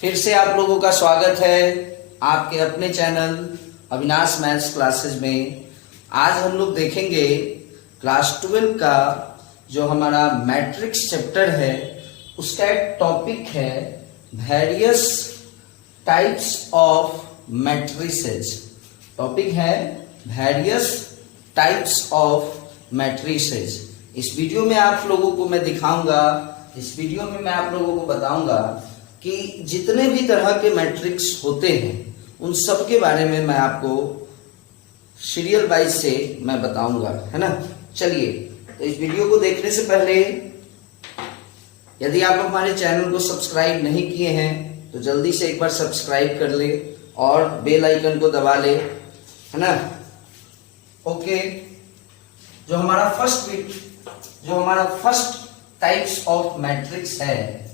फिर से आप लोगों का स्वागत है आपके अपने चैनल अविनाश मैथ्स क्लासेस में। आज हम लोग देखेंगे क्लास 12 का जो हमारा मैट्रिक्स चैप्टर है उसका एक टॉपिक है various types of matrices. Topic है वेरियस टाइप्स ऑफ मैट्रिसेस। इस वीडियो में आप लोगों को मैं दिखाऊंगा, इस वीडियो में मैं आप लोगों को बताऊंगा कि जितने भी तरह के मैट्रिक्स होते हैं उन सब के बारे में मैं आपको सीरियल वाइज से मैं बताऊंगा, है ना। चलिए, तो इस वीडियो को देखने से पहले यदि आप हमारे चैनल को सब्सक्राइब नहीं किए हैं तो जल्दी से एक बार सब्सक्राइब कर ले और बेल आइकन को दबा ले, है ना। ओके, जो हमारा फर्स्ट टाइप्स ऑफ मैट्रिक्स है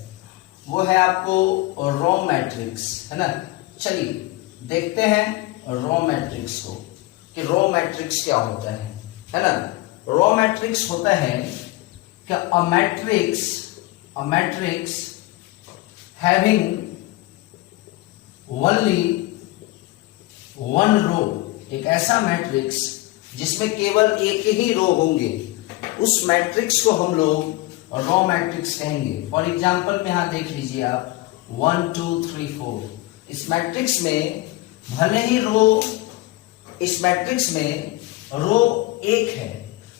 वो है आपको रो मैट्रिक्स, है ना। चलिए देखते हैं रो मैट्रिक्स को कि रो मैट्रिक्स क्या होता है ना। रो मैट्रिक्स होता है कि a matrix having only one row, एक ऐसा मैट्रिक्स जिसमें केवल एक ही रो होंगे, उस मैट्रिक्स को हम लोग रो मैट्रिक्स कहेंगे। फॉर एग्जाम्पल में यहां देख लीजिए आप 1 2 3 4। इस मैट्रिक्स में भले ही इस मैट्रिक्स में रो 1 है,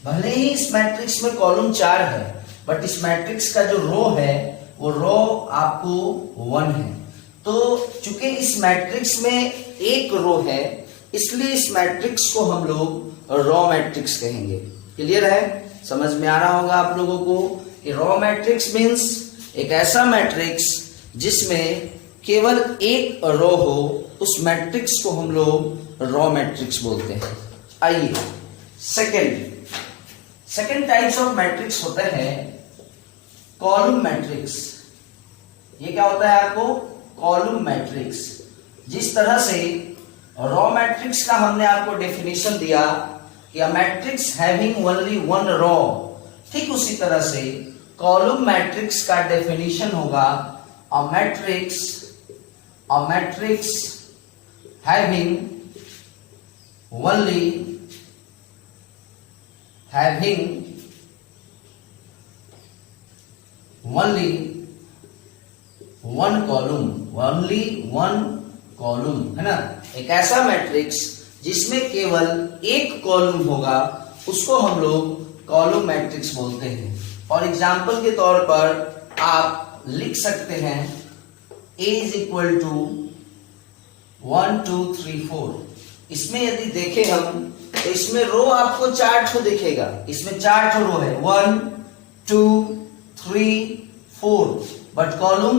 भले ही इस मैट्रिक्स में कॉलम 4 है, बट इस मैट्रिक्स का जो रो है वो रो आपको 1 है। तो चूंकि इस मैट्रिक्स में एक रो है इसलिए इस मैट्रिक्स को हम लोग रो मैट्रिक्स कहेंगे। क्लियर है, समझ में आ रहा होगा आप लोगों को कि रो मैट्रिक्स मीन्स एक ऐसा मैट्रिक्स जिसमें केवल एक रो हो, उस मैट्रिक्स को हम लोग रो मैट्रिक्स बोलते हैं। आइए सेकंड टाइप्स ऑफ मैट्रिक्स होता है कॉलम मैट्रिक्स। ये क्या होता है आपको? Column matrix. जिस तरह से रो मैट्रिक्स का हमने आपको डेफिनेशन दिया कि a matrix having only one row, ठीक उसी तरह से कॉलम मैट्रिक्स का डेफिनेशन होगा a matrix having only one column, है ना। एक ऐसा मैट्रिक्स जिसमें केवल एक कॉलम होगा उसको हम लोग कॉलम मैट्रिक्स बोलते हैं। और एग्जाम्पल के तौर पर आप लिख सकते हैं A इज इक्वल टू 1 2 3 4। इसमें यदि देखें हम तो इसमें रो आपको 4 ठो दिखेगा, इसमें 4 ठो रो है 1 2 3 4, बट कॉलम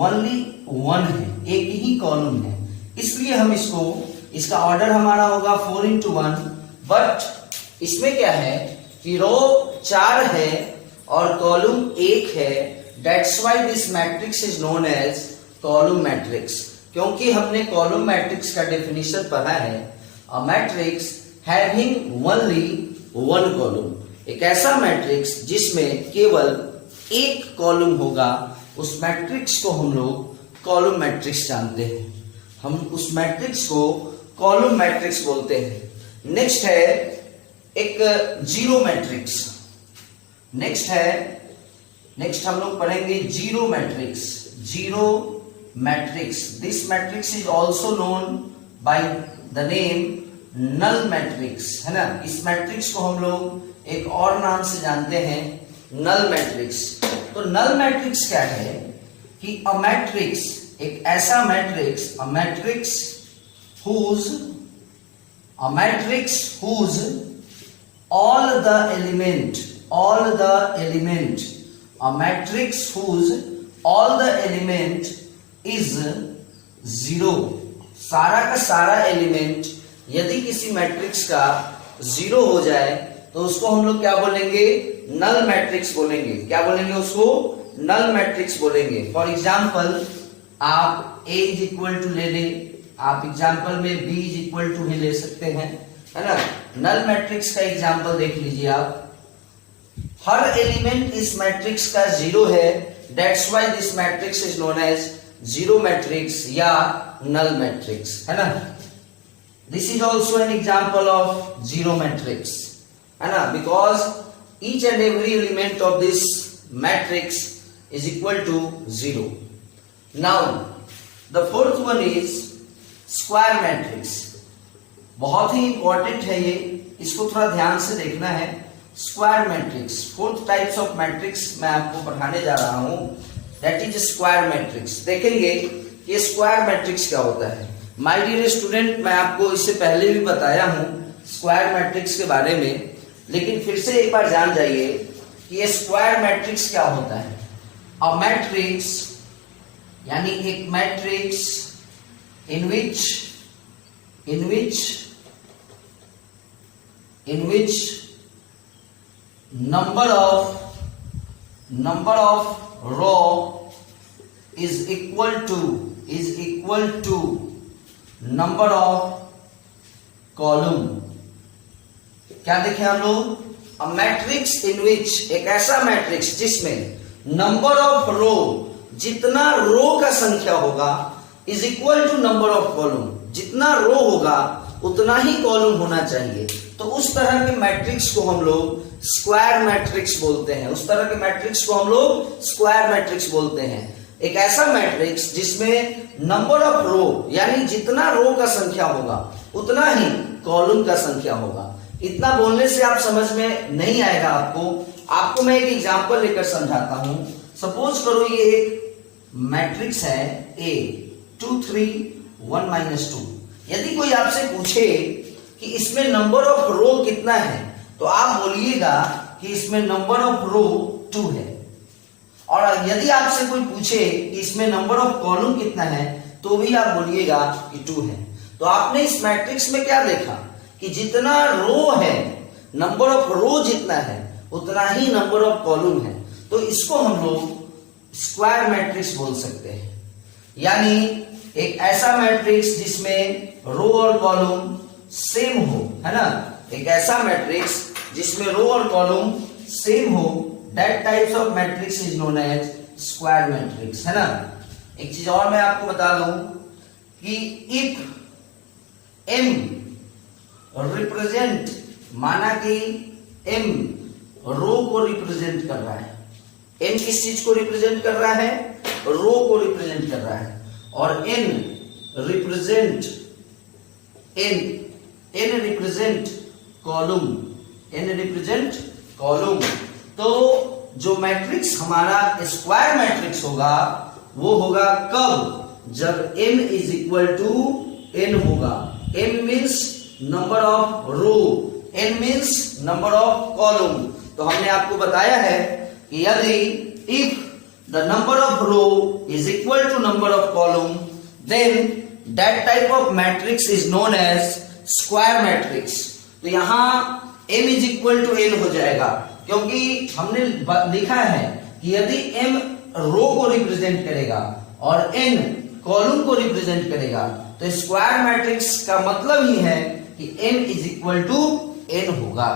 ओनली 1 है, एक ही कॉलम है। इसलिए हम इसका ऑर्डर हमारा होगा 4 into 1, बट इसमें क्या है कि रो 4 है और कॉलम 1 है। That's why this matrix is known as column matrix. क्योंकि हमने कॉलम मैट्रिक्स का डेफिनेशन पढ़ा है a matrix having only one column, एक ऐसा मैट्रिक्स जिसमें केवल एक कॉलम होगा, उस मैट्रिक्स को हम लोग कॉलम मैट्रिक्स जानते हैं। हम उस मैट्रिक्स को कॉलम मैट्रिक्स बोलते हैं। नेक्स्ट है एक जीरो मैट्रिक्स। नेक्स्ट हम लोग पढ़ेंगे zero matrix. This matrix is also known by the name null matrix, है ना। इस मैट्रिक्स को हम लोग एक और नाम से जानते हैं, नल मैट्रिक्स। तो नल मैट्रिक्स क्या है कि अ मैट्रिक्स, एक ऐसा matrix, a matrix whose all the element, a matrix whose all the element is 0। सारा का सारा एलिमेंट यदि किसी मैट्रिक्स का 0 हो जाए तो उसको हम लोग क्या बोलेंगे? नल मैट्रिक्स बोलेंगे। क्या बोलेंगे उसको? नल मैट्रिक्स बोलेंगे। फॉर एग्जाम्पल आप A इज इक्वल टू ले ले, आप एग्जाम्पल में B इज इक्वल टू ही ले सकते हैं, है ना। नल मैट्रिक्स का एग्जाम्पल देख लीजिए आप, हर एलिमेंट इस मैट्रिक्स का 0 है, that's why this matrix is known as zero matrix या नल मैट्रिक्स, है ना। This is also an example of zero matrix, है ना, because each and every element of this matrix is equal to zero. Now the fourth one is square matrix. बहुत ही important है ये, इसको थोड़ा ध्यान से देखना है। Square matrix, fourth types of matrix मैं आपको पढ़ाने जा रहा हूं, दैट इज स्क्वायर मैट्रिक्स। देखेंगे कि स्क्वायर मैट्रिक्स क्या होता है। माय डियर स्टूडेंट, मैं आपको इससे पहले भी बताया हूं स्क्वायर मैट्रिक्स के बारे में, लेकिन फिर से एक बार जान जाइए कि ये स्क्वायर मैट्रिक्स क्या होता है। अ मैट्रिक्स यानी एक matrix in which number of row is equal to number of column। क्या देखें हम लोग, अ मैट्रिक्स इन विच, एक ऐसा मैट्रिक्स जिसमें नंबर ऑफ रो, जितना रो का संख्या होगा, is equal to number of column, जितना रो होगा उतना ही कॉलम होना चाहिए। तो उस तरह के मैट्रिक्स को हम लोग स्क्वायर मैट्रिक्स बोलते हैं। उस तरह के मैट्रिक्स को हम लोग स्क्वायर मैट्रिक्स बोलते हैं। एक ऐसा मैट्रिक्स जिसमें नंबर ऑफ रो यानी जितना रो का संख्या होगा उतना ही कॉलम का संख्या होगा। इतना बोलने से आप समझ में नहीं आएगा आपको मैं एक एग्जांपल लेकर समझाता हूं। सपोज करो ये एक मैट्रिक्स है ए 2 3 1 -2। यदि कोई आपसे पूछे कि इसमें नंबर ऑफ रो कितना है, तो आप बोलिएगा कि इसमें नंबर ऑफ रो 2 है। और यदि आपसे कोई पूछे कि इसमें नंबर ऑफ कॉलम कितना है, तो भी आप बोलिएगा कि 2 है। तो आपने इस मैट्रिक्स में क्या देखा कि जितना रो है, नंबर ऑफ रो जितना है उतना ही नंबर ऑफ कॉलम है। तो इसको हम लोग स्क्वायर मैट्रिक्स बोल सकते हैं। यानी एक ऐसा मैट्रिक्स जिसमें रो और कॉलम सेम हो, है ना, एक ऐसा मैट्रिक्स जिसमें रो और कॉलम सेम हो, that types of matrix is known as square matrix, है ना। एक चीज और मैं आपको बता दूं कि इफ एम रिप्रेजेंट, माना कि एम रो को रिप्रेजेंट कर रहा है, एन किस चीज को रिप्रेजेंट कर रहा है, रो को रिप्रेजेंट कर रहा है, और n represent column, n represent column. तो जो मैट्रिक्स हमारा स्क्वायर मैट्रिक्स होगा वो होगा कब, जब m is equal to n होगा। m means number of row, n means number of column. तो हमने आपको बताया है कि यदि if the number of row is equal to number of column, then that type of matrix is known as square matrix। तो यहाँ m is equal to n हो जाएगा, क्योंकि हमने लिखा है कि यदि m रो को रिप्रेजेंट करेगा और n कॉलम को रिप्रेजेंट करेगा, तो स्क्वायर मैट्रिक्स का मतलब ही है कि m is equal to n होगा।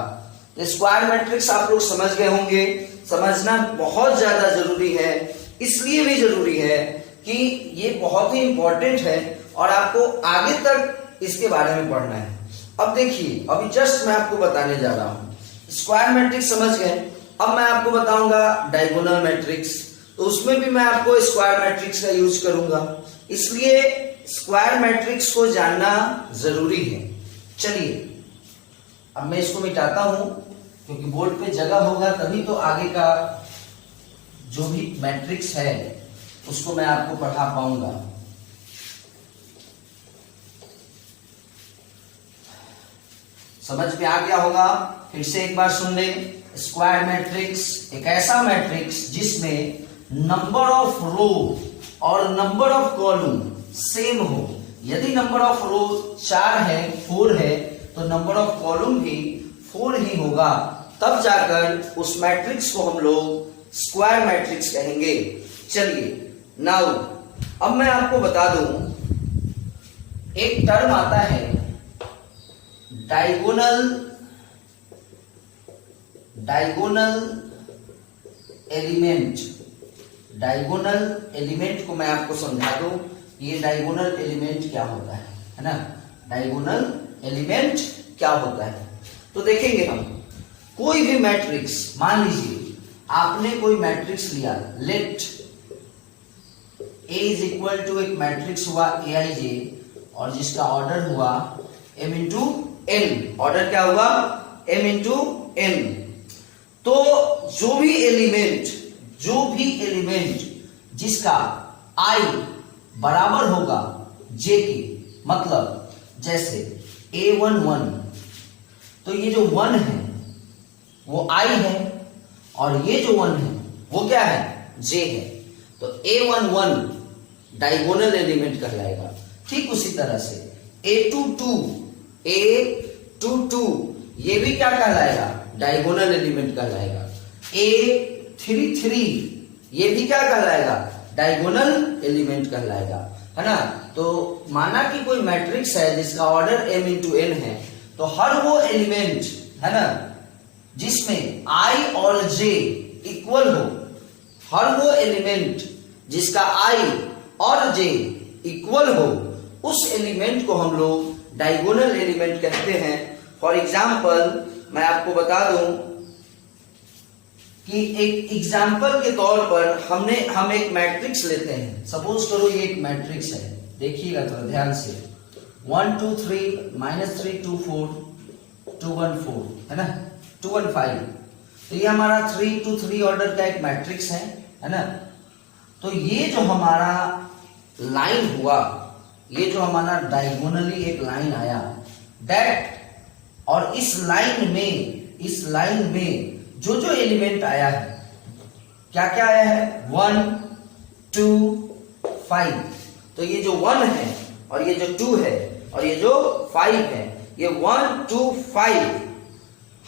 तो स्क्वायर मैट्रिक्स आप लोग समझ गए होंगे। समझना बहुत ज्यादा जरूरी है, इसलिए भी जरूरी है कि ये बहुत ही इंपॉर्टेंट है और आपको आगे तक इसके बारे में पढ़ना है। अब देखिए, अभी जस्ट मैं आपको बताने जा रहा हूं स्क्वायर मैट्रिक्स समझ गए। अब मैं आपको बताऊंगा डायगोनल मैट्रिक्स, तो उसमें भी मैं आपको स्क्वायर मैट्रिक्स का यूज करूंगा, इसलिए स्क्वायर मैट्रिक्स को जानना जरूरी है। चलिए अब मैं इसको मिटाता हूं, क्योंकि बोर्ड पे जगह होगा तभी तो आगे का जो भी मैट्रिक्स है उसको मैं आपको पढ़ा पाऊंगा। समझ में आ गया होगा? फिर से एक बार सुन ले। स्क्वायर मैट्रिक्स एक ऐसा मैट्रिक्स जिसमें नंबर ऑफ रो और नंबर ऑफ कॉलम सेम हो। यदि नंबर ऑफ रो 4 है, 4 है, तो नंबर ऑफ कॉलम भी 4 ही होगा, तब जाकर उस मैट्रिक्स को हम लोग स्क्वायर मैट्रिक्स कहेंगे। चलिए नाउ अब मैं आपको बता दूं, एक टर्म आता है डायगोनल एलिमेंट। डायगोनल एलिमेंट को मैं आपको समझा दूं, ये डायगोनल एलिमेंट क्या होता है ना, डायगोनल एलिमेंट क्या होता है। तो देखेंगे हम कोई भी मैट्रिक्स, मान लीजिए आपने कोई मैट्रिक्स लिया, let A is equal to एक मैट्रिक्स हुआ Aij और जिसका ऑर्डर हुआ m इंटू n, ऑर्डर क्या हुआ m इंटू n। तो जो भी एलिमेंट जिसका I बराबर होगा J के, मतलब जैसे A11, तो ये जो 1 है वो I है और ये जो 1 है वो क्या है, J है। तो A11 डायगोनल एलिमेंट कहलाएगा। ठीक उसी तरह से A22 ये भी क्या कहलाएगा, डायगोनल एलिमेंट कहलाएगा। A33 ये भी क्या कहलाएगा, डायगोनल एलिमेंट कहलाएगा, है ना। तो माना कि कोई मैट्रिक्स है जिसका ऑर्डर m इंटू n है, तो हर वो एलिमेंट है ना जिसमें I और J इक्वल हो, हर वो एलिमेंट जिसका I और J इक्वल हो, उस एलिमेंट को हम लोग डायगोनल एलिमेंट कहते हैं। फॉर एग्जाम्पल मैं आपको बता दूं कि एक एग्जाम्पल के तौर पर हम एक मैट्रिक्स लेते हैं। सपोज करो ये एक मैट्रिक्स है, देखिएगा थोड़ा ध्यान से, 1 2 3 -3 2 4 2 1 4 है ना, 2 1 5। तो ये हमारा 3 2 3 ऑर्डर का एक मैट्रिक्स है ना। तो ये जो हमारा लाइन हुआ, ये जो हमारा डायगोनली एक लाइन आया, दैट, और इस लाइन में जो एलिमेंट आया है, क्या क्या आया है, 1 2 5। तो ये जो 1 है और ये जो 2 है और ये जो 5 है, ये 1 2 5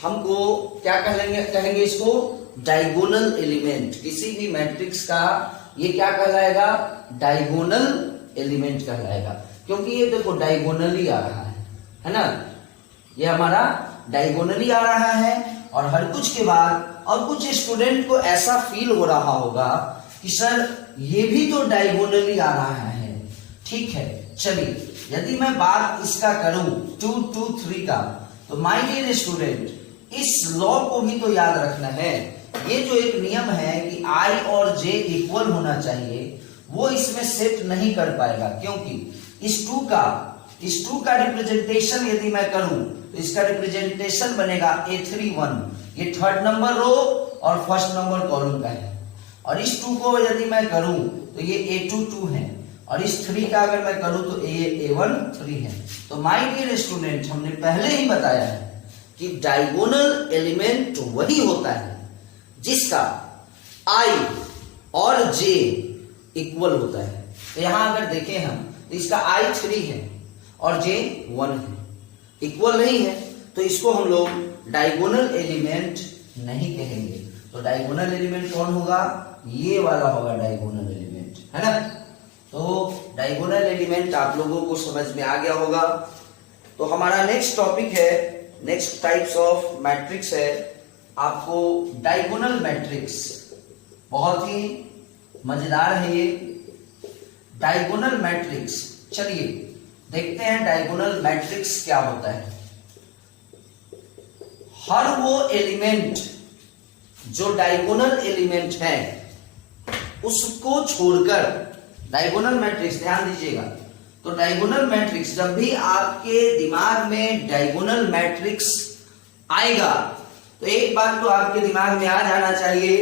हमको क्या कहेंगे इसको, डायगोनल एलिमेंट। किसी भी मैट्रिक्स का ये क्या कहलाएगा, डायगोनल एलिमेंट कहलाएगा, क्योंकि ये देखो डायगोनली आ रहा है ना, ये हमारा डायगोनली आ रहा है। और हर कुछ के बाद और कुछ स्टूडेंट को ऐसा फील हो रहा होगा कि सर ये भी तो डायगोनली आ रहा है। ठीक है, चलिए यदि मैं बात इसका करूं 2 2 3 का, तो माय डियर स्टूडेंट, इस लॉ को भी तो याद रखना है। ये जो एक नियम है कि I और J इक्वल होना चाहिए, वो इसमें सेट नहीं कर पाएगा, क्योंकि इस 2 का रिप्रेजेंटेशन यदि मैं करूं तो इसका रिप्रेजेंटेशन बनेगा A31, ये 3rd नंबर रो और 1st नंबर कॉलम का है। और इस 2 को यदि मैं करूं तो ये A22 है, और इस 3 का अगर मैं करूं तो A13 है। तो माय डियर स्टूडेंट, हमने पहले ही बताया है कि डायगोनल एलिमेंट वही होता है जिसका I और J इक्वल होता है। तो यहां अगर देखें हम, तो इसका I 3 है और J 1 है, इक्वल नहीं है, तो इसको हम लोग डायगोनल एलिमेंट नहीं कहेंगे। तो डायगोनल एलिमेंट कौन होगा, ये वाला होगा डायगोनल एलिमेंट, है ना। तो डायगोनल एलिमेंट आप लोगों को समझ में आ गया होगा। तो हमारा नेक्स्ट टॉपिक है, नेक्स्ट टाइप्स ऑफ मैट्रिक्स है आपको डायगोनल मैट्रिक्स। बहुत ही मजेदार है ये डायगोनल मैट्रिक्स। चलिए देखते हैं डायगोनल मैट्रिक्स क्या होता है। हर वो एलिमेंट जो डायगोनल एलिमेंट है उसको छोड़कर, डायगोनल मैट्रिक्स ध्यान दीजिएगा, तो डायगोनल मैट्रिक्स, जब भी आपके दिमाग में डायगोनल मैट्रिक्स आएगा तो एक बात तो आपके दिमाग में आ जाना चाहिए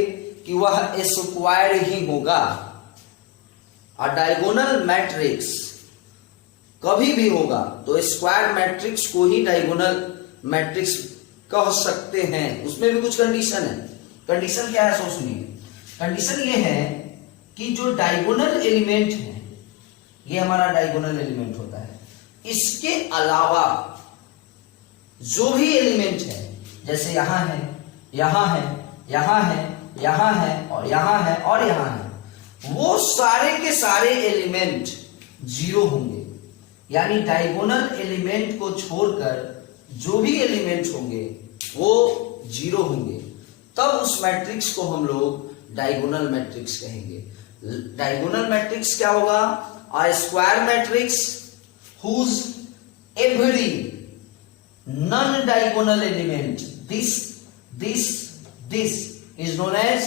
कि वह स्क्वायर ही होगा। और डायगोनल मैट्रिक्स कभी भी होगा तो स्क्वायर मैट्रिक्स को ही डायगोनल मैट्रिक्स कह सकते हैं। उसमें भी कुछ कंडीशन है। कंडीशन क्या है, सो सुनिए। कंडीशन ये है कि जो डायगोनल एलिमेंट है, ये हमारा डायगोनल एलिमेंट होता है, इसके अलावा जो भी एलिमेंट है, जैसे यहां है, यहां है, यहां है, यहां है और यहां है और यहां है, वो सारे के सारे एलिमेंट जीरो होंगे। यानी डायगोनल एलिमेंट को छोड़कर जो भी एलिमेंट होंगे वो जीरो होंगे, तब उस मैट्रिक्स को हम लोग डायगोनल मैट्रिक्स कहेंगे। डायगोनल मैट्रिक्स क्या होगा? A square matrix whose every non diagonal element, this is known as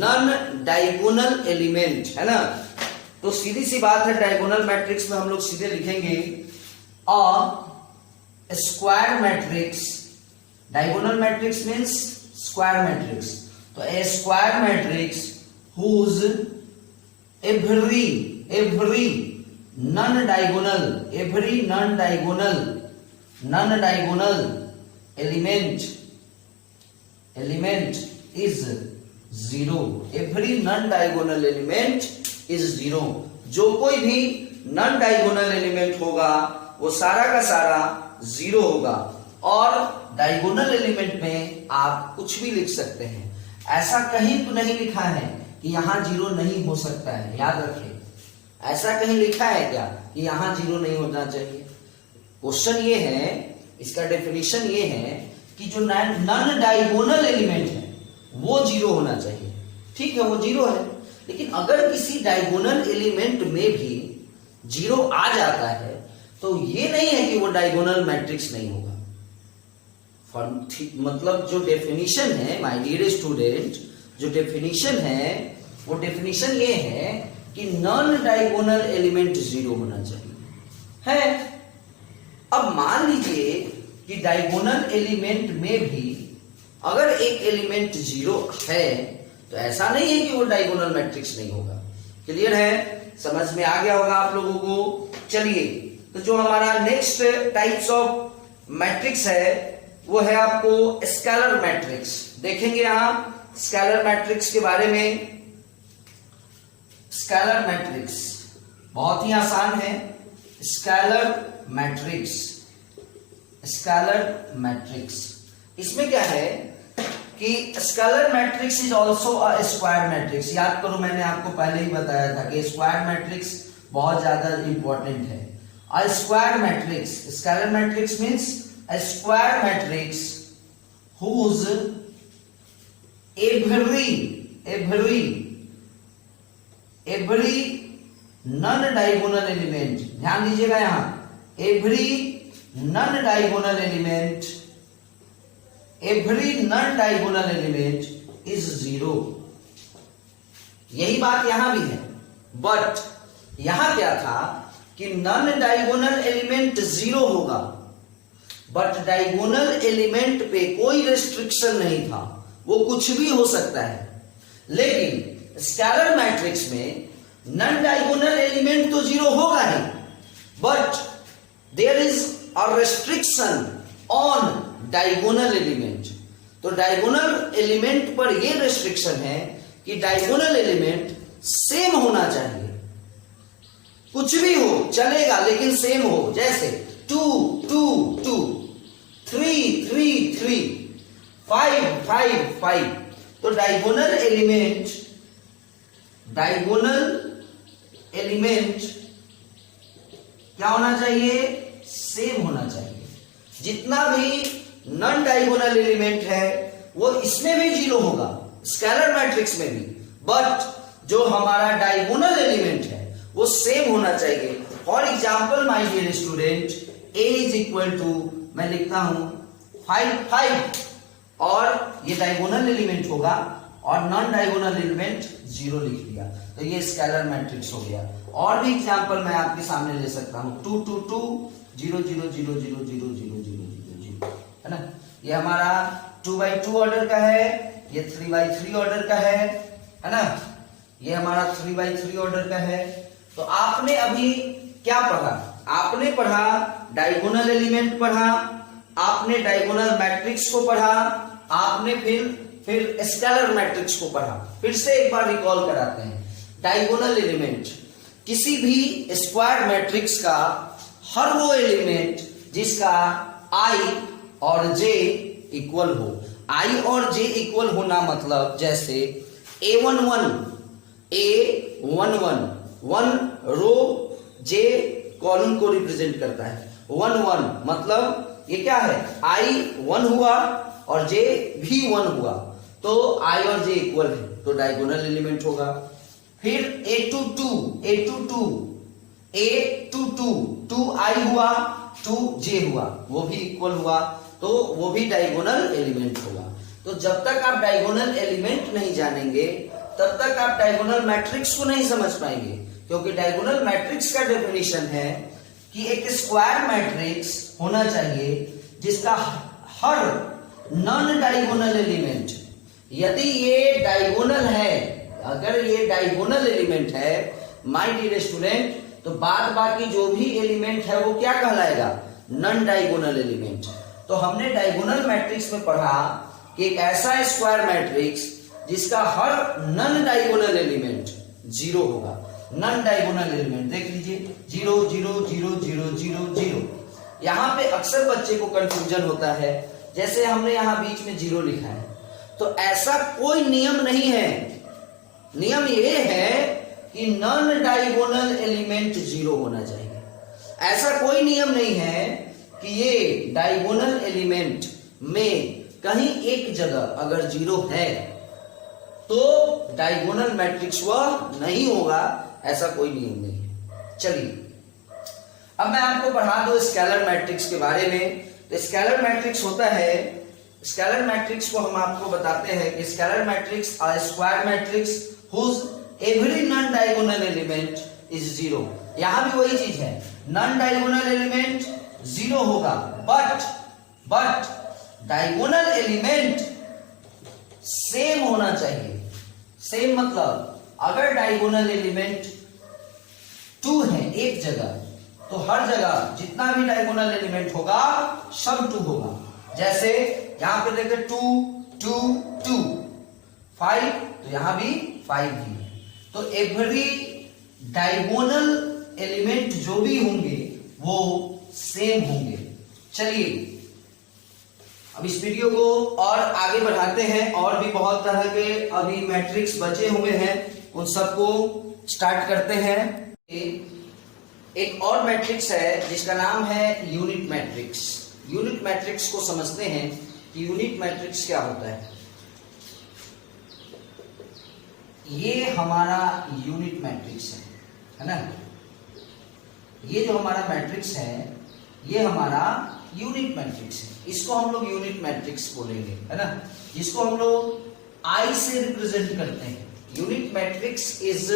non diagonal element, है ना। तो सीधी सी बात है, डायगोनल मैट्रिक्स में हम लोग सीधे लिखेंगे a square matrix. Diagonal matrix means square matrix, तो a square matrix whose every non diagonal element is zero. Every non diagonal element is zero. जो कोई भी नॉन डायगोनल एलिमेंट होगा वो सारा का सारा जीरो होगा। और डायगोनल एलिमेंट में आप कुछ भी लिख सकते हैं, ऐसा कहीं तो नहीं लिखा है कि यहां जीरो नहीं हो सकता है। याद रखिए, ऐसा कहीं लिखा है क्या कि यहां जीरो नहीं होना चाहिए? क्वेश्चन ये है, इसका डेफिनेशन ये है कि जो नॉन डायगोनल एलिमेंट है वो जीरो होना चाहिए। ठीक है, वो जीरो है, लेकिन अगर किसी डायगोनल एलिमेंट में भी जीरो आ जाता है तो ये नहीं है कि वो डायगोनल मैट्रिक्स नहीं होगा। मतलब जो डेफिनेशन है माय डियर स्टूडेंट, जो डेफिनेशन है वो डेफिनेशन ये है कि नॉन डायगोनल एलिमेंट जीरो होना चाहिए है। अब मान लीजिए कि डायगोनल एलिमेंट में भी अगर एक एलिमेंट जीरो है तो ऐसा नहीं है कि वो डायगोनल मैट्रिक्स नहीं होगा। क्लियर है? समझ में आ गया होगा आप लोगों को। चलिए, तो जो हमारा नेक्स्ट टाइप्स ऑफ मैट्रिक्स है वो है आपको स्केलर मैट्रिक्स। देखेंगे यहां स्केलर मैट्रिक्स के बारे में। स्केलर मैट्रिक्स बहुत ही आसान है। स्केलर मैट्रिक्स इसमें क्या है कि scalar matrix is also a square matrix. याद करो, मैंने आपको पहले ही बताया था कि स्क्वायर मैट्रिक्स बहुत ज्यादा इंपॉर्टेंट है। अ square matrix, scalar matrix means a square matrix whose every non-diagonal element, ध्यान दीजिएगा यहां, every non-diagonal element is zero। यही बात यहां भी है, बट यहां क्या था कि नॉन डायगोनल एलिमेंट जीरो होगा, बट डायगोनल एलिमेंट पे कोई रेस्ट्रिक्शन नहीं था, वो कुछ भी हो सकता है। लेकिन स्केलर मैट्रिक्स में नॉन डायगोनल एलिमेंट तो जीरो होगा ही, but there is a restriction on diagonal element. तो डायगोनल एलिमेंट पर ये रेस्ट्रिक्शन है कि डायगोनल एलिमेंट सेम होना चाहिए। कुछ भी हो चलेगा लेकिन सेम हो, जैसे 2 2 2, 3 3 3, 5 5 5। तो डायगोनल एलिमेंट क्या होना चाहिए? सेम होना चाहिए। जितना भी नॉन डायगोनल एलिमेंट है वो इसमें भी जीरो होगा, स्केलर मैट्रिक्स में भी, बट जो हमारा डायगोनल एलिमेंट है वो सेम होना चाहिए। For example my dear student, a is equal to, मैं लिखता हूं 5 5, और ये डायगोनल एलिमेंट होगा और नॉन डायगोनल एलिमेंट जीरो लिख दिया, तो ये स्केलर मैट्रिक्स हो गया। और भी एग्जांपल मैं आपके सामने ले सकता हूं, 2 2 2 0 0 0 0 0 0 0 0, है ना। ये हमारा 2x2 ऑर्डर का है, ये 3x3 ऑर्डर का है ना। ये हमारा 3x3 ऑर्डर का है। तो आपने अभी क्या पढ़ा? आपने पढ़ा डायगोनल एलिमेंट पढ़ा, आपने डायगोनल मैट्रिक्स को पढ़ा, आपने फिर स्केलर मैट्रिक्स को पढ़ा। फिर से एक बार रिकॉल कराते हैं। डायगोनल एलिमेंट, किसी भी स्क्वायर मैट्रिक्स का हर वो एलिमेंट जिसका i और j इक्वल हो। i और j इक्वल होना मतलब जैसे a11 1 रो j कॉलम को रिप्रेजेंट करता है। 1 1 मतलब ये क्या है? i 1 हुआ और j भी 1 हुआ, तो i और j इक्वल है, तो डायगोनल एलिमेंट होगा। फिर A22 2i हुआ 2j हुआ, वो भी इक्वल हुआ, तो वो भी डायगोनल एलिमेंट होगा। तो जब तक आप डायगोनल एलिमेंट नहीं जानेंगे तब तक आप डायगोनल मैट्रिक्स को नहीं समझ पाएंगे, क्योंकि डायगोनल मैट्रिक्स का डेफिनेशन है कि एक स्क्वायर मैट्रिक्स होना चाहिए जिसका हर नॉन डायगोनल एलिमेंट, यदि ये डायगोनल है, अगर ये डायगोनल एलिमेंट है माय डियर स्टूडेंट, तो बाद बाकी जो भी एलिमेंट है वो क्या कहलाएगा, नॉन डायगोनल एलिमेंट। तो हमने डायगोनल मैट्रिक्स में पढ़ा कि एक ऐसा स्क्वायर मैट्रिक्स जिसका हर नॉन डायगोनल एलिमेंट 0 होगा। नॉन डायगोनल एलिमेंट देख लीजिए 0 0 0 0 0 0। यहां पे अक्सर बच्चे को कंफ्यूजन होता है, जैसे हमने यहां बीच में 0 लिखा है, तो ऐसा कोई नियम नहीं है। नियम ये है कि नॉन डायगोनल एलिमेंट 0 होना चाहिए। ऐसा कोई नियम नहीं है कि ये डायगोनल एलिमेंट में कहीं एक जगह अगर 0 है तो डायगोनल मैट्रिक्स वह नहीं होगा, ऐसा कोई नियम नहीं है। चलिए अब मैं आपको पढ़ा दूं स्केलर मैट्रिक्स के बारे में। तो स्केलर मैट्रिक्स होता है, स्केलर मैट्रिक्स को हम आपको बताते हैं कि scalar matrix are square matrix whose every non diagonal element is 0। यहां भी वही चीज है, नॉन डायगोनल एलिमेंट 0 होगा, बट डायगोनल एलिमेंट सेम होना चाहिए। सेम मतलब अगर डायगोनल एलिमेंट 2 है एक जगह, तो हर जगह जितना भी डायगोनल एलिमेंट होगा सब 2 होगा। जैसे यहां पे देखते 2 2 2 5, तो यहां भी 5 भी है। तो एवरी डायगोनल एलिमेंट जो भी होंगे वो सेम होंगे। चलिए अब इस वीडियो को और आगे बढ़ाते हैं, और भी बहुत तरह के अभी मैट्रिक्स बचे हुए हैं, उन सबको स्टार्ट करते हैं। एक और मैट्रिक्स है जिसका नाम है यूनिट मैट्रिक्स। यूनिट मैट्रिक्स को समझते हैं कि यूनिट मैट्रिक्स क्या होता है। ये हमारा यूनिट मैट्रिक्स है ना, ये जो हमारा मैट्रिक्स है ये हमारा यूनिट मैट्रिक्स है। इसको हम लोग यूनिट मैट्रिक्स बोलेंगे, है ना, जिसको हम लोग आई से रिप्रेजेंट करते हैं। Unit matrix is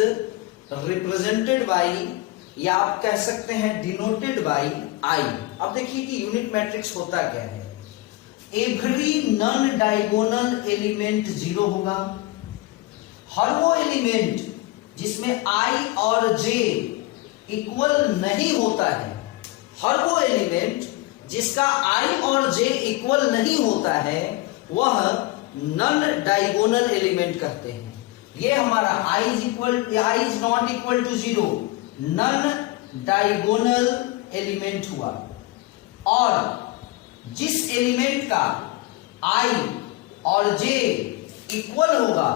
represented by, या आप कह सकते हैं डिनोटेड बाई आई। अब देखिए कि यूनिट मैट्रिक्स होता क्या है। एवरी नॉन डायगोनल एलिमेंट 0 होगा। हर वो एलिमेंट जिसमें आई और जे इक्वल नहीं होता है, हर वो एलिमेंट जिसका आई और जे इक्वल नहीं होता है वह नॉन डायगोनल एलिमेंट कहते हैं। ये हमारा i is not equal to 0, non diagonal element हुआ। और जिस एलिमेंट का i और j इक्वल होगा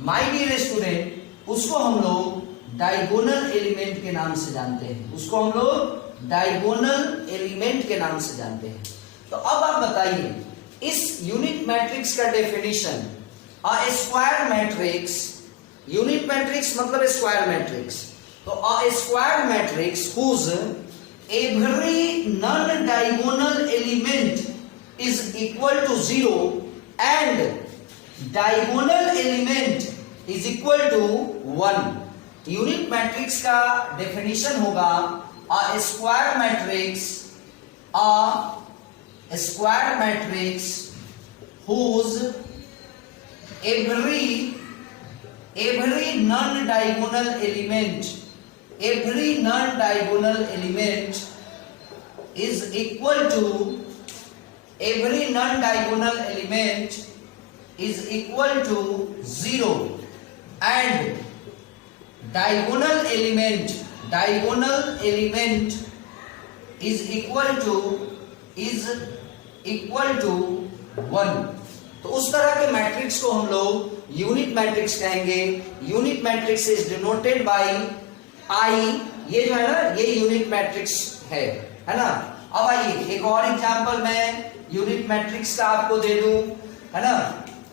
माय डियर स्टूडेंट, उसको हम लोग डायगोनल एलिमेंट के नाम से जानते हैं। उसको हम लोग डायगोनल एलिमेंट के नाम से जानते हैं। तो अब आप बताइए इस यूनिट मैट्रिक्स का definition. A square matrix, unit matrix मतलब स्क्वायर मैट्रिक्स। तो a square matrix whose every non diagonal element is equal to 0 and diagonal element is equal to 1। Unit matrix का डेफिनेशन होगा a square matrix whose every non-diagonal element is equal to 0 and diagonal element is equal to 1। तो उस तरह के matrix को हम लोग unit matrix कहेंगे। Unit matrix is denoted by I. ये जो है ना, ये यूनिट मैट्रिक्स है ना। अब आइए एक और एग्जांपल मैं यूनिट मैट्रिक्स का आपको दे दूं, है ना।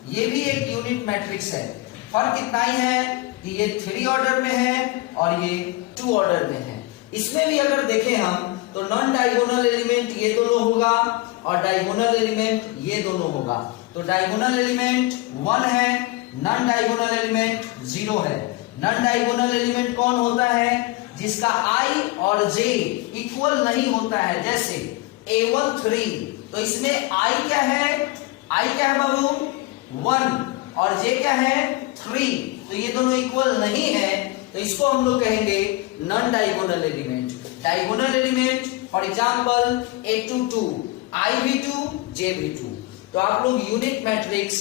ये भी एक यूनिट मैट्रिक्स है, फर्क इतना ही है कि ये 3 ऑर्डर में है और ये 2 ऑर्डर में है। इसमें भी अगर देखें हम तो नॉन डायगोनल एलिमेंट ये दोनों होगा और डायगोनल एलिमेंट ये दोनों होगा। तो डायगोनल एलिमेंट 1 है, नॉन डायगोनल एलिमेंट 0 है। नॉन डायगोनल एलिमेंट कौन होता है? जिसका i और j इक्वल नहीं होता है, जैसे a1 3, तो इसमें i क्या है? i क्या है बाबू? 1 और j क्या है? 3, तो ये दोनों इक्वल नहीं है, तो इसको हम लोग कहेंगे non diagonal element. Diagonal element for example a2 2, i भी 2, j भी 2। तो आप लोग यूनिट मैट्रिक्स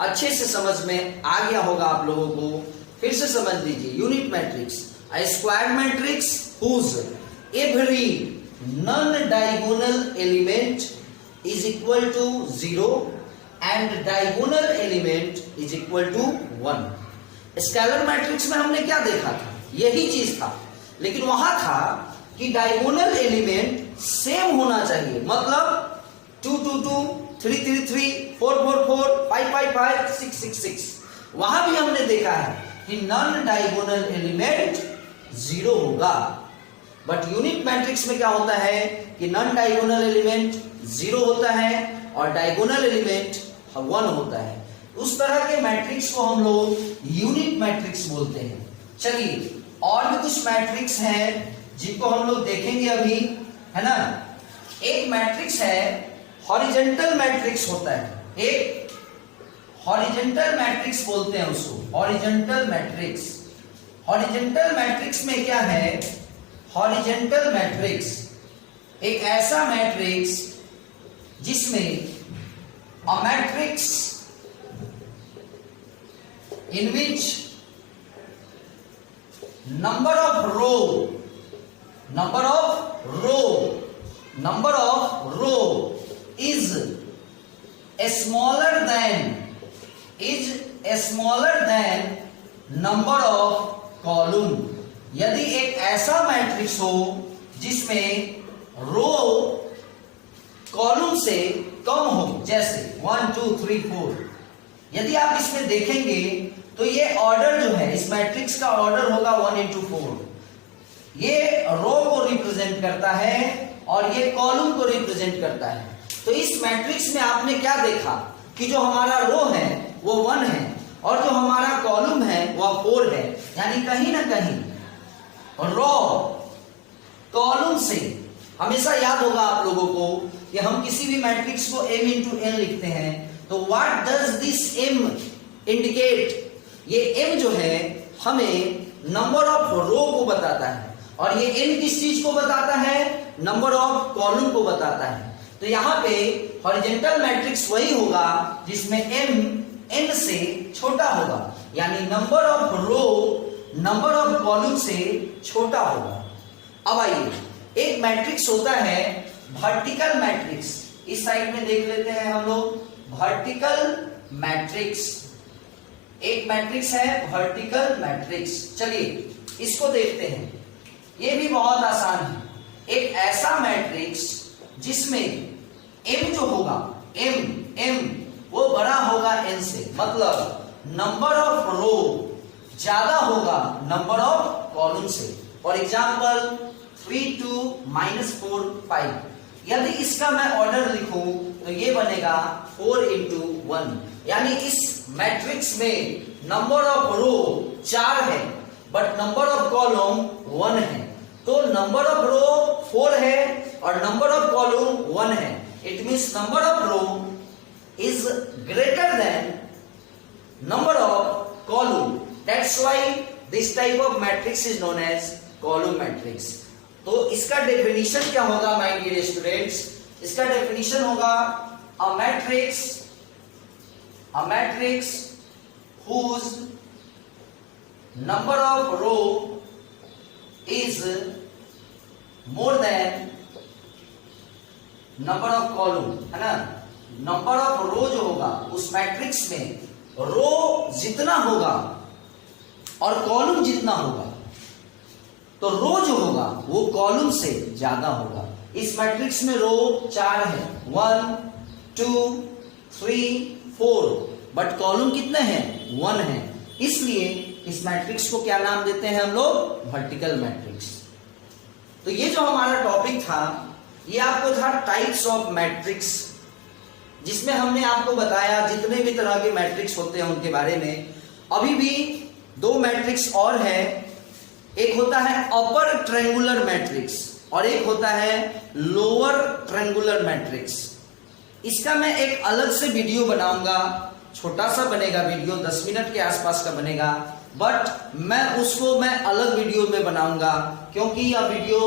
अच्छे से समझ में आ गया होगा आप लोगों को। फिर से समझ लीजिए, unit matrix a square matrix whose every non-diagonal element is equal to 0 and diagonal element is equal to 1। Scalar matrix में हमने क्या देखा था? यही चीज था, लेकिन वहां था कि डायगोनल एलिमेंट सेम होना चाहिए, मतलब 2 2 2, 3 3 3, 4 4 4, 5 5 5, 6 6 6। वहां भी हमने देखा है कि नॉन डायगोनल एलिमेंट 0 होगा। बट यूनिट मैट्रिक्स में क्या होता है कि नॉन डायगोनल एलिमेंट 0 होता है और डायगोनल एलिमेंट 1 होता है। उस तरह के मैट्रिक्स को हम लोग यूनिट मैट्रिक्स बोलते हैं। चलिए, और भी कुछ मैट्रिक्स हैं जिनको हम लोग देखेंगे अभी, है ना। एक मैट्रिक्स है हॉरिजॉन्टल मैट्रिक्स होता है, एक हॉरिजॉन्टल मैट्रिक्स बोलते हैं उसको, हॉरिजॉन्टल मैट्रिक्स। हॉरिजॉन्टल मैट्रिक्स में क्या है? हॉरिजॉन्टल मैट्रिक्स एक ऐसा मैट्रिक्स जिसमें a matrix in which number of row is smaller than number of column. यदि एक ऐसा मैट्रिक्स हो जिसमें रो कॉलम से कम हो, जैसे 1 2 3 4, यदि आप इसमें देखेंगे तो ये ऑर्डर जो है, इस मैट्रिक्स का ऑर्डर होगा 1 into 4। ये रो को रिप्रेजेंट करता है और ये कॉलम को रिप्रेजेंट करता है। तो इस मैट्रिक्स में आपने क्या देखा कि जो हमारा रो है वो 1 है और जो हमारा कॉलम है वह 4 है। यानी कहीं ना कहीं रो कॉलम से, हमेशा याद होगा आप लोगों को कि हम किसी भी मैट्रिक्स को m into n लिखते हैं, तो what does this m indicate? ये m जो है हमें नंबर ऑफ रो को बताता है और ये n किस चीज को बताता है? नंबर ऑफ कॉलम को बताता है। तो यहां पे हॉरिजॉन्टल मैट्रिक्स वही होगा जिसमें m n से छोटा होगा, यानी number of row number of column से छोटा होगा। अब आइए, एक मैट्रिक्स होता है वर्टिकल मैट्रिक्स। इस साइड में देख लेते हैं हम लोग वर्टिकल मैट्रिक्स। एक मैट्रिक्स है वर्टिकल मैट्रिक्स। चलिए इसको देखते हैं, ये भी बहुत आसान है। एक ऐसा मैट्रिक्स जिसमें m जो होगा, m वो बड़ा होगा n से, मतलब नंबर ऑफ रो ज्यादा होगा नंबर ऑफ कॉलम से। For example 3 2 -4 5। यदि इसका मैं ऑर्डर लिखूं तो ये बनेगा 4 into 1। यानी इस मैट्रिक्स में नंबर ऑफ रो 4 है बट नंबर ऑफ कॉलम 1 है। तो नंबर ऑफ रो 4 है और नंबर ऑफ कॉलम 1 है। It means number of row is greater than number of column. That's why this type of matrix is known as column matrix. तो इसका definition क्या होगा my dear students? इसका definition होगा a matrix whose number of row is more than number of column, है ना। Number of रो जो होगा उस मैट्रिक्स में रो जितना होगा और कॉलम जितना होगा, तो रो जो होगा वो कॉलम से ज्यादा होगा। इस मैट्रिक्स में रो 4 है, 1 2 3 4, बट कॉलम कितने हैं? 1 है। इसलिए इस मैट्रिक्स को क्या नाम देते हैं हम लोग? Vertical matrix. तो ये जो हमारा टॉपिक था ये आपको था टाइप्स ऑफ मैट्रिक्स, जिसमें हमने आपको बताया जितने भी तरह के मैट्रिक्स होते हैं उनके बारे में। अभी भी दो मैट्रिक्स और है, एक होता है अपर ट्रायंगुलर मैट्रिक्स और एक होता है लोअर ट्रायंगुलर मैट्रिक्स। इसका मैं एक अलग से वीडियो बनाऊंगा, छोटा सा बनेगा वीडियो, 10 मिनट के आसपास का बनेगा, बट मैं अलग वीडियो में बनाऊंगा क्योंकि यह वीडियो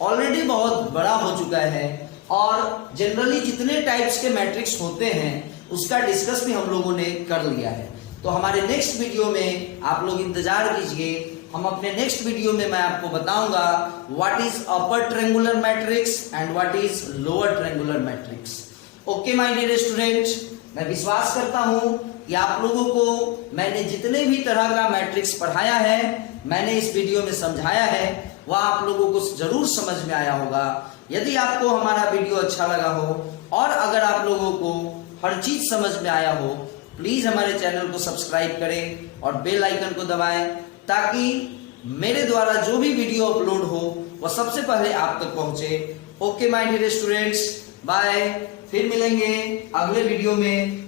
ऑलरेडी बहुत बड़ा हो चुका है और जनरली जितने टाइप्स के मैट्रिक्स होते हैं उसका डिस्कस भी हम लोगों ने कर लिया है। तो हमारे नेक्स्ट वीडियो में आप लोग इंतजार कीजिए। हम अपने नेक्स्ट वीडियो में मैं आपको बताऊंगा what is upper triangular matrix and what is lower triangular matrix. Okay my dear student, मैं विश्वास करता हूं कि आप लोगों को मैंने जितने भी तरह का मैट्रिक्स पढ़ाया है, मैंने इस वीडियो में समझाया है, वह आप लोगों को जरूर समझ में आया होगा। यदि आपको हमारा वीडियो अच्छा लगा हो और अगर आप लोगों को हर चीज समझ में आया हो, प्लीज हमारे चैनल को सब्सक्राइब करें और बेल आइकन को दबाएं ताकि मेरे द्वारा जो भी वीडियो अपलोड हो वह सबसे पहले आप तक पहुंचे। Okay my dear students, bye, फिर मिलेंगे अगले वीडियो में।